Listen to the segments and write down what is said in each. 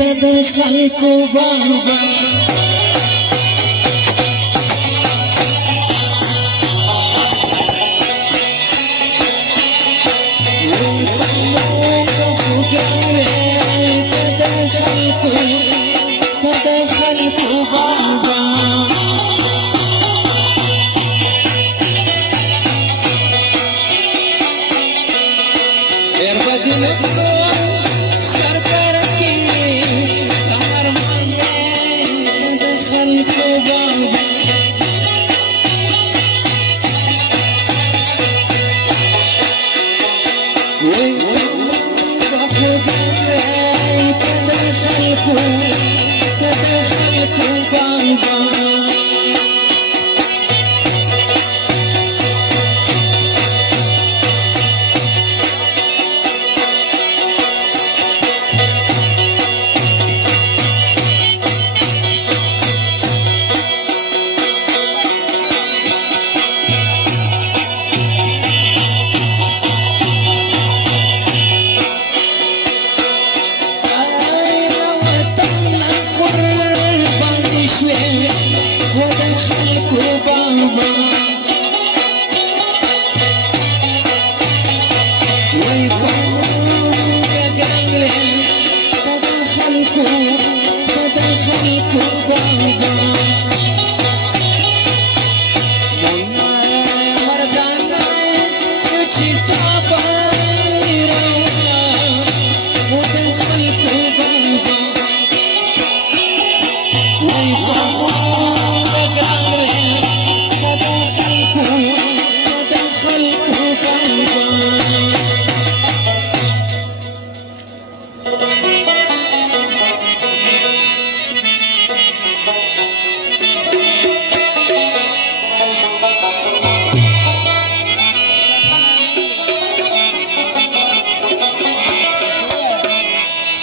تدخل كوبابا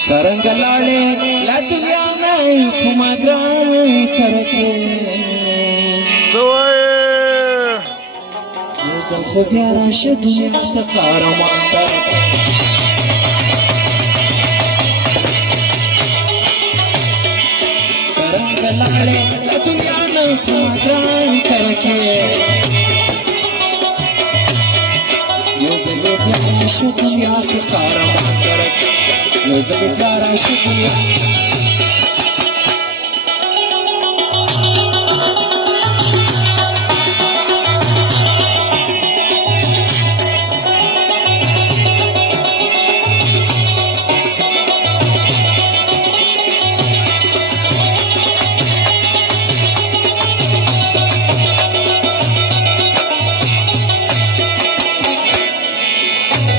सरंगलाले ला दुनिया में कुमाग्राम करके सोए मुझे खुद यारा दुनिया तकारा मांगता सरंगलाले ला दुनिया में कुमाग्राम करके मुझे खुद यारा दुनिया तकारा मांगता मुझे प्यारा शुक्रिया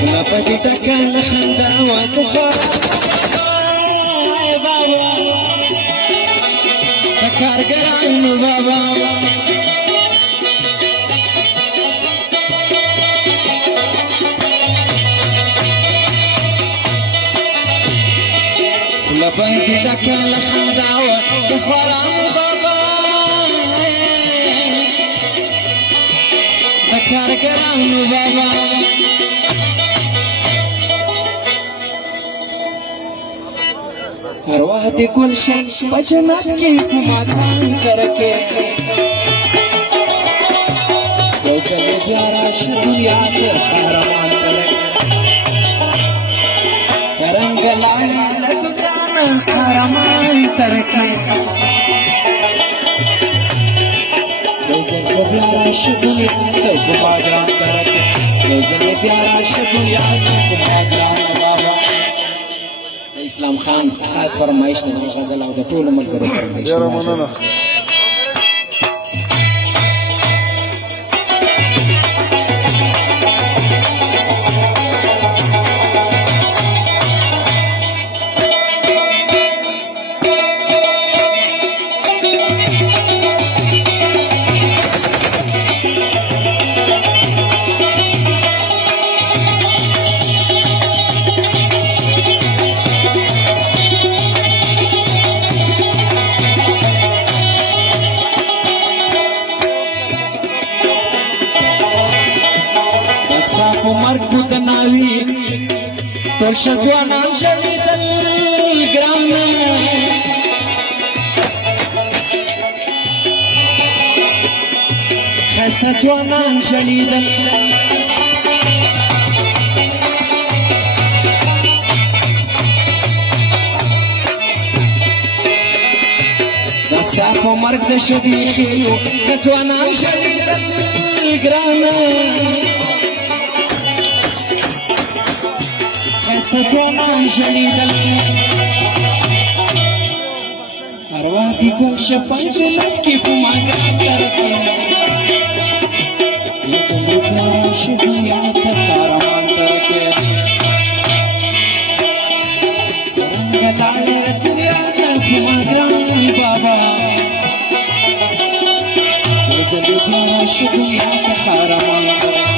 لقد تكل خندا ودخل كارجران بابا لبيت دكال خنداوة دخرام بابا كارجران بابا अरवादी गुलशन बजनत की कुमारान करके गौसले प्यारा दुनिया के कारवान करके सरंग लाला लजुदाना कारवान करके गौसले प्यारा दुनिया के कुमारान करके गौसले प्यारा दुनिया के कुमारान बाबा اسلام خان خاص فرمایش نه غزل او د ټول ملک د فرمایش مرګ خود ناوي پر شجوانا ژړېدل ګرانه خسته ځوانان ژړېدل دا ستا په مرګ د شبي خېلو ښه ځوانان ژړېدل ګرانه خسته ځوانان ژړېدل اروا دي ګل شپه جنت کې په ما ګران درکړه یو ځل دې بیا راشي دنیا ته کاروان درکړه څرنګه لاړې دنیا ته په ما ګران بابا یو ځل دې بیا راشي دنیا ته کاروان درکړه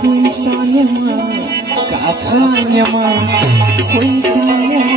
خو انسان یما که افغان یما خو انسان یما